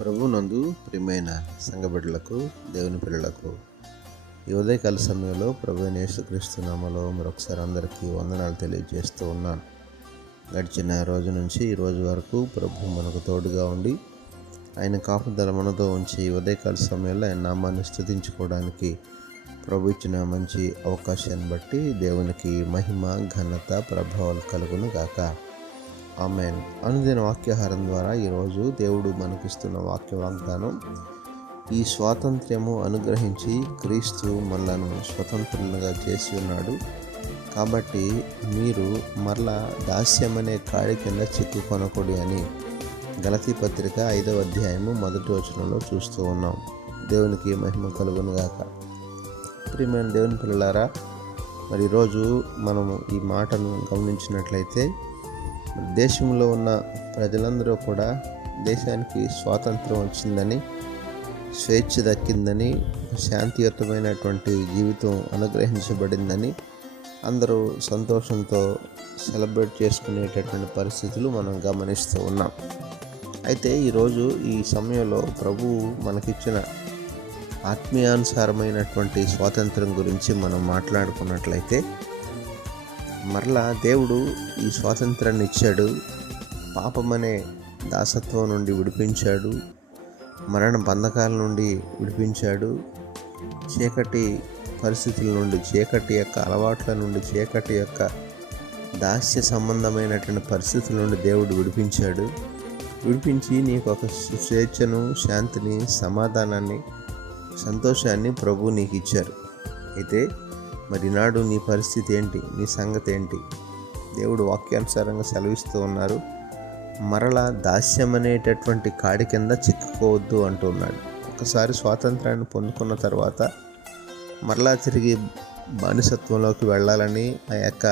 ప్రభునందు ప్రియమైన సంఘబిడ్డలకు, దేవుని పిల్లలకు ఈ ఉదయకాల సమయంలో ప్రభువైన యేసుక్రీస్తు నామములో మరొకసారి అందరికీ వందనాలు తెలియజేస్తూ ఉన్నాను. గడిచిన రోజు నుంచి ఈ రోజు వరకు ప్రభు మనకు తోడుగా ఉండి ఆయన కాపుదల మనతో ఉంచి ఈ ఉదయకాల సమయంలో ఆయన నామాన్ని స్తుతించుకోవడానికి ప్రభు ఇచ్చిన మంచి అవకాశాన్ని బట్టి దేవునికి మహిమ, ఘనత, ప్రభావాలు కలుగును గాక. ఆమేన్. అనుదిన వాక్యాహారం ద్వారా ఈరోజు దేవుడు మనకిస్తున్న వాక్య వాగ్దానం, ఈ స్వాతంత్ర్యము అనుగ్రహించి క్రీస్తు మనలను స్వతంత్రులుగా చేసి ఉన్నాడు, కాబట్టి మీరు మరలా దాస్యమనే కాడి కింద చిక్కుకొనకూడదు అని గలతీ పత్రిక 5వ అధ్యాయము 1వ వచనంలో చూస్తూ ఉన్నాం. దేవునికి మహిమ కలుగును గాక. ప్రియమైన దేవుని పిల్లలారా, మరి ఈరోజు మనము ఈ మాటను గమనించినట్లయితే దేశంలో ఉన్న ప్రజలందరూ కూడా దేశానికి స్వాతంత్రం వచ్చిందని, స్వేచ్ఛ దక్కిందని, శాంతియుతమైనటువంటి జీవితం అనుగ్రహించబడిందని అందరూ సంతోషంతో సెలబ్రేట్ చేసుకునేటటువంటి పరిస్థితులు మనం గమనిస్తూ ఉన్నాం. అయితే ఈరోజు ఈ సమయంలో ప్రభువు మనకిచ్చిన ఆత్మీయానుసారమైనటువంటి స్వాతంత్రం గురించి మనం మాట్లాడుకున్నట్లయితే, మరలా దేవుడు ఈ స్వాతంత్రాన్ని ఇచ్చాడు, పాపమనే దాసత్వం నుండి విడిపించాడు, మరణ బంధకాల నుండి విడిపించాడు, చీకటి పరిస్థితుల నుండి, చీకటి యొక్క అలవాట్ల నుండి, చీకటి యొక్క దాస్య సంబంధమైనటువంటి పరిస్థితుల నుండి దేవుడు విడిపించి నీకు ఒక స్వేచ్ఛను, శాంతిని, సమాధానాన్ని, సంతోషాన్ని ప్రభు నీకు ఇచ్చారు. అయితే మరి నాడు నీ పరిస్థితి ఏంటి, నీ సంగతి ఏంటి? దేవుడు వాక్యానుసారంగా సెలవిస్తూ ఉన్నారు, మరలా దాస్యం అనేటటువంటి కాడి కింద చిక్కుకోవద్దు అంటున్నాడు. ఒకసారి స్వాతంత్రాన్ని పొందుకున్న తర్వాత మరలా తిరిగి బానిసత్వంలోకి వెళ్ళాలని, ఆ యొక్క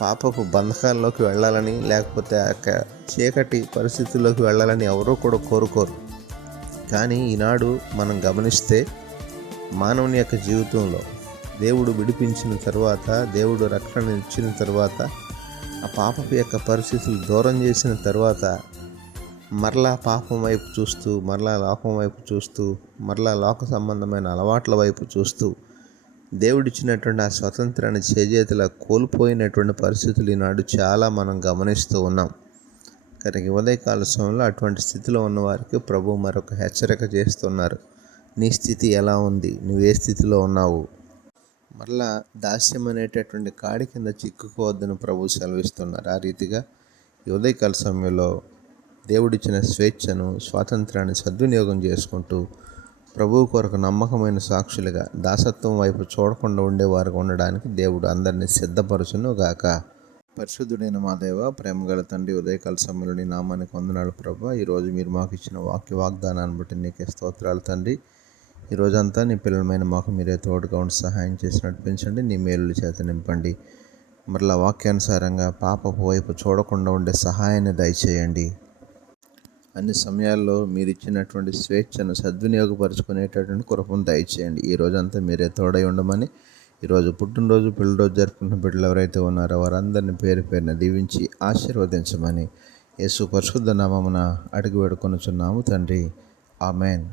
పాపపు బంధకాల్లోకి వెళ్ళాలని, లేకపోతే ఆ యొక్క చీకటి పరిస్థితుల్లోకి వెళ్ళాలని ఎవరూ కూడా కోరుకోరు. కానీ ఈనాడు మనం గమనిస్తే మానవుని యొక్క జీవితంలో దేవుడు విడిపించిన తర్వాత, దేవుడు రక్షణ ఇచ్చిన తర్వాత, ఆ పాపపు యొక్క పరిస్థితులు దూరం చేసిన తర్వాత మరలా పాపం వైపు చూస్తూ, మరలా లోకం వైపు చూస్తూ, మరలా లోక సంబంధమైన అలవాట్ల వైపు చూస్తూ దేవుడిచ్చినటువంటి ఆ స్వతంత్రాన్ని చేజేతులా కోల్పోయినటువంటి పరిస్థితులు ఈనాడు చాలా మనం గమనిస్తూ ఉన్నాం. కనుక ఉదయకాల సమయంలో అటువంటి స్థితిలో ఉన్న వారికి ప్రభు మరొక హెచ్చరిక చేస్తున్నారు. నీ స్థితి ఎలా ఉంది? నువ్వే స్థితిలో ఉన్నావు? మరలా దాస్యం అనేటటువంటి కాడి కింద చిక్కుకోవద్దని ప్రభు సెలవిస్తున్నారు. ఆ రీతిగా ఈ ఉదయకాల సమయంలో దేవుడిచ్చిన స్వేచ్ఛను, స్వాతంత్రాన్ని సద్వినియోగం చేసుకుంటూ ప్రభువు కొరకు నమ్మకమైన సాక్షులుగా దాసత్వం వైపు చూడకుండా ఉండేవారుగా ఉండడానికి దేవుడు అందరినీ సిద్ధపరచును గాక. పరిశుద్ధుడైన మా దేవ, ప్రేమగల తండ్రి, ఉదయకాల సమయంలో నీ నామానికి వందనాలు ప్రభు. ఈరోజు మీరు మాకు ఇచ్చిన వాక్య వాగ్దానాన్ని బట్టి నీకే స్తోత్రాలు తండ్రి. ఈ రోజంతా నీ పిల్లలమైన మాకు మీరే తోడుగా ఉండి సహాయం చేసి నడిపించండి, నీ మేలుల చేత నింపండి. మరలా వాక్యానుసారంగా పాపపు వైపు చూడకుండా ఉండే సహాయాన్ని దయచేయండి. అన్ని సమయాల్లో మీరు ఇచ్చినటువంటి స్వేచ్ఛను సద్వినియోగపరుచుకునేటటువంటి కృపను దయచేయండి. ఈ రోజంతా మీరే తోడై ఉండమని, ఈరోజు పుట్టినరోజు, పెళ్లిరోజు జరుపుకుంటున్న బిడ్డలు ఎవరైతే ఉన్నారో వారందరినీ పేరు పేరున దీవించి ఆశీర్వదించమని యేసు పరిశుద్ధ నామమున అడిగి వేడుకొనుచున్నాము తండ్రి. ఆమెన్.